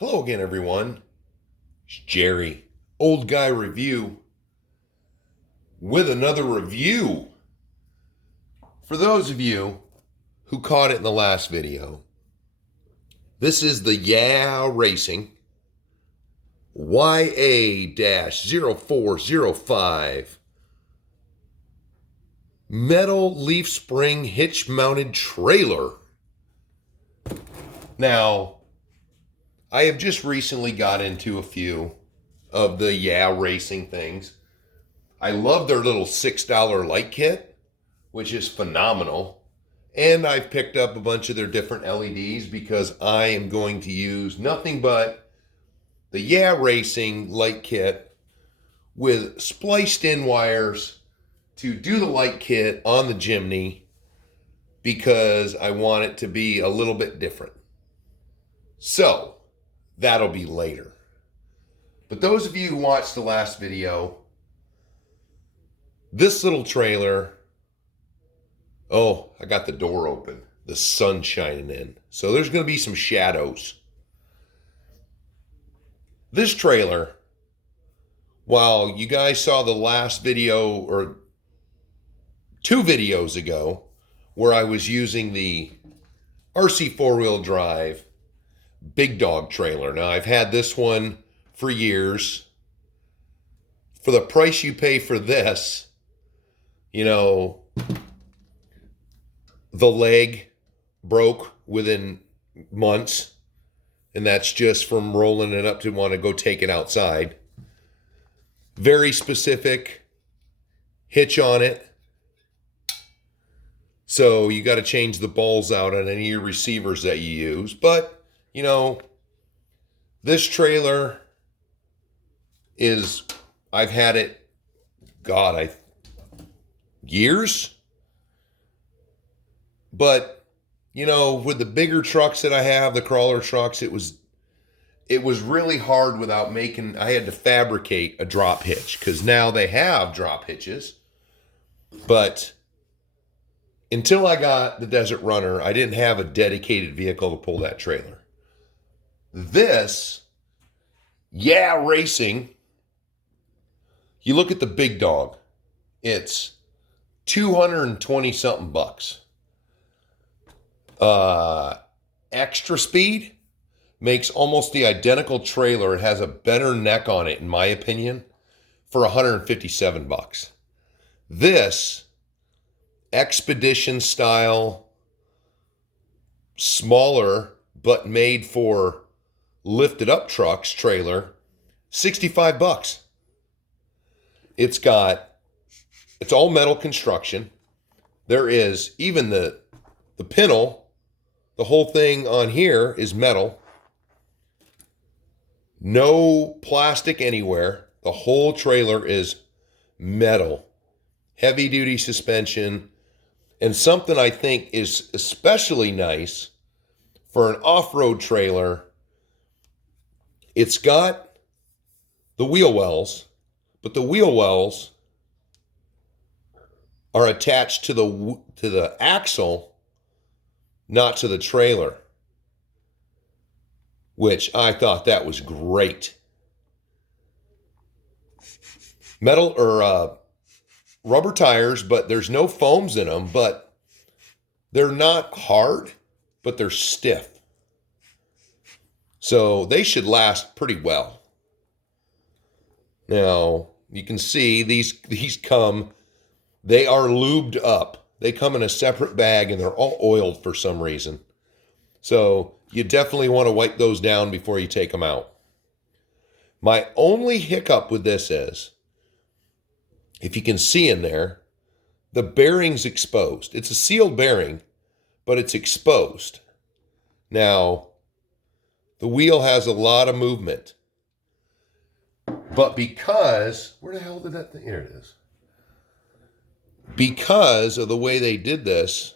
Hello again, everyone. It's Jerry, Old Guy Review, with another review. For those of you who caught it in the last video, this is the Yeah Racing YA-0405 metal leaf spring hitch mounted trailer. Now, I have just recently got into a few of the Yeah Racing things. I love their little $6 light kit, which is phenomenal. And I've picked up a bunch of their different LEDs because I am going to use nothing but the Yeah Racing light kit with spliced in wires to do the light kit on the chimney because I want it to be a little bit different. So, that'll be later. But those of you who watched the last video, this little trailer, oh, I got the door open. The sun's shining in. So there's going to be some shadows. This trailer, while you guys saw the last video or 2 videos ago where I was using the RC 4-wheel drive big dog trailer. Now, I've had this one for years. For the price you pay for this, you know, the leg broke within months, and that's just from rolling it up to want to go take it outside. Very specific hitch on it. So you got to change the balls out on any of your receivers that you use. But you know, this trailer is, I've had it, years. But, you know, with the bigger trucks that I have, the crawler trucks, it was really hard without I had to fabricate a drop hitch because now they have drop hitches. But until I got the Desert Runner, I didn't have a dedicated vehicle to pull that trailer. This, Yeah Racing, you look at the big dog, it's 220 something bucks. Extra Speed makes almost the identical trailer. It has a better neck on it, in my opinion, for 157 bucks. This Expedition style, smaller, but made for lifted up trucks trailer, 65 bucks. It's all metal construction. There is even the pintle, the whole thing on here is metal. No plastic anywhere. The whole trailer is metal. Heavy duty suspension. And something I think is especially nice for an off-road trailer, it's got the wheel wells, but the wheel wells are attached to the axle, not to the trailer, which I thought that was great. Metal or rubber tires, but there's no foams in them, but they're not hard, but they're stiff. So they should last pretty well. Now, you can see these come, they are lubed up. They come in a separate bag and they're all oiled for some reason. So you definitely want to wipe those down before you take them out. My only hiccup with this is, if you can see in there, the bearing's exposed. It's a sealed bearing, but it's exposed. Now, the wheel has a lot of movement. But because, where the hell did that thing, here it is. Because of the way they did this,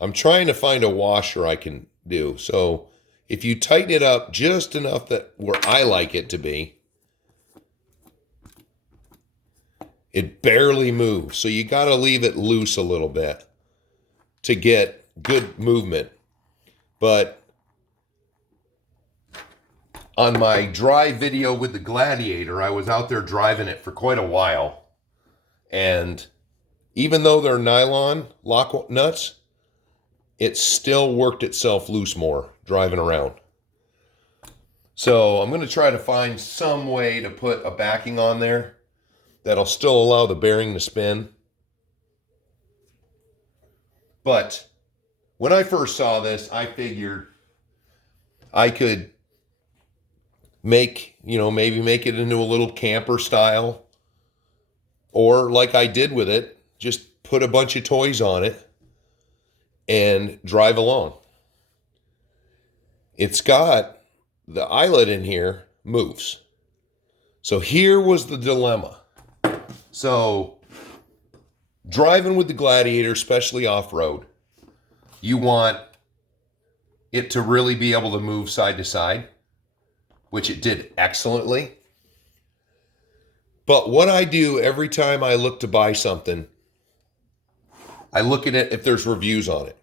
I'm trying to find a washer I can do. So if you tighten it up just enough that where I like it to be, it barely moves. So you got to leave it loose a little bit to get good movement. But On my drive video with the Gladiator, I was out there driving it for quite a while. And even though they're nylon lock nuts, it still worked itself loose more driving around. So I'm going to try to find some way to put a backing on there that'll still allow the bearing to spin. But when I first saw this, I figured I could maybe make it into a little camper style. Or like I did with it, just put a bunch of toys on it and drive along. It's got the eyelet in here moves. So here was the dilemma. So driving with the Gladiator, especially off-road, you want it to really be able to move side to side, which it did excellently. But what I do every time I look to buy something, I look at it if there's reviews on it.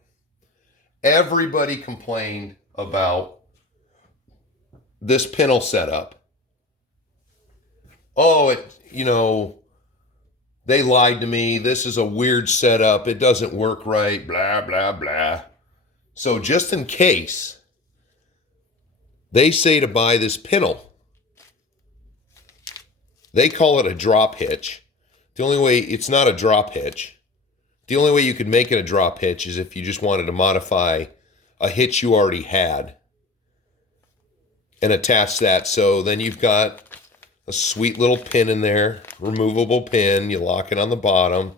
Everybody complained about this pintle setup. Oh, they lied to me. This is a weird setup. It doesn't work right, blah, blah, blah. So just in case, they say to buy this pintle. They call it a drop hitch. The only way, it's not a drop hitch. The only way you could make it a drop hitch is if you just wanted to modify a hitch you already had and attach that. So then you've got a sweet little pin in there, removable pin. You lock it on the bottom.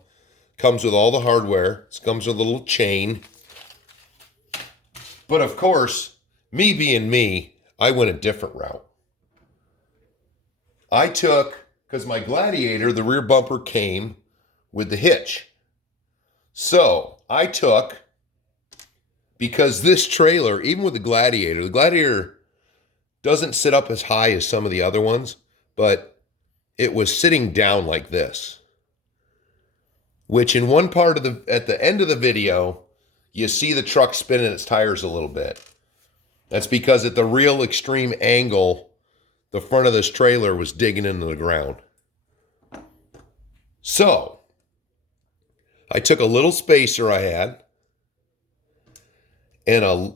Comes with all the hardware. It comes with a little chain. But of course, me being me, I went a different route. I took, because my Gladiator, the rear bumper came with the hitch. So I took, because this trailer, even with the Gladiator doesn't sit up as high as some of the other ones, but it was sitting down like this. Which in one part of at the end of the video, you see the truck spinning its tires a little bit. That's because at the real extreme angle, the front of this trailer was digging into the ground. So, I took a little spacer I had and a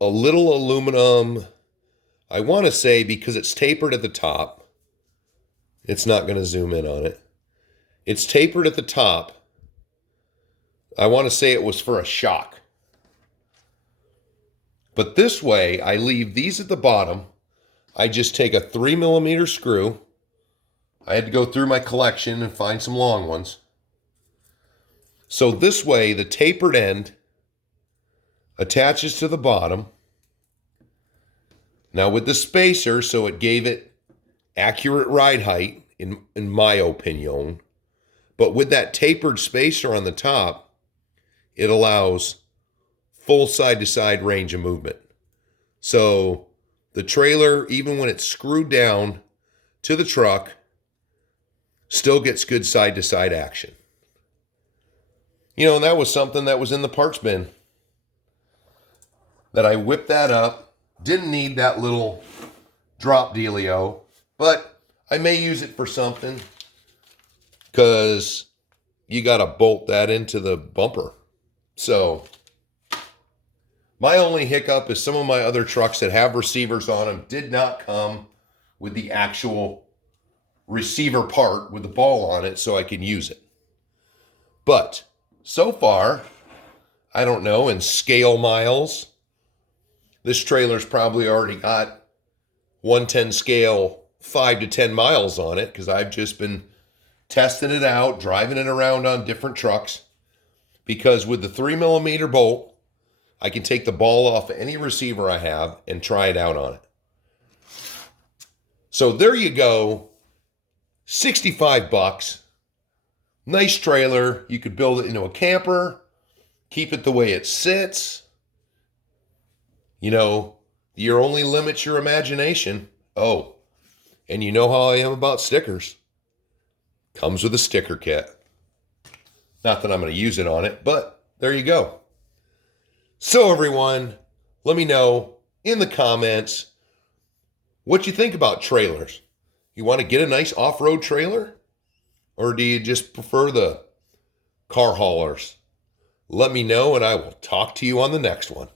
little aluminum, I want to say because it's tapered at the top, it's not going to zoom in on it. It's tapered at the top. I want to say it was for a shock. But this way, I leave these at the bottom. I just take a 3mm screw. I had to go through my collection and find some long ones. So this way, the tapered end attaches to the bottom. Now with the spacer, so it gave it accurate ride height, in my opinion. But with that tapered spacer on the top, it allows full side-to-side range of movement. So the trailer, even when it's screwed down to the truck, still gets good side-to-side action. And that was something that was in the parts bin. That I whipped that up. Didn't need that little drop dealio, but I may use it for something because you got to bolt that into the bumper. So my only hiccup is some of my other trucks that have receivers on them did not come with the actual receiver part with the ball on it so I can use it. But so far, I don't know, in scale miles, this trailer's probably already got 110 scale 5 to 10 miles on it because I've just been testing it out, driving it around on different trucks. Because with the 3mm bolt, I can take the ball off any receiver I have and try it out on it. So there you go. $65. Nice trailer. You could build it into a camper. Keep it the way it sits. Your only limits your imagination. Oh, and you know how I am about stickers. Comes with a sticker kit. Not that I'm going to use it on it, but there you go. So everyone, let me know in the comments What you think about trailers? You want to get a nice off-road trailer? Or do you just prefer the car haulers? Let me know and I will talk to you on the next one.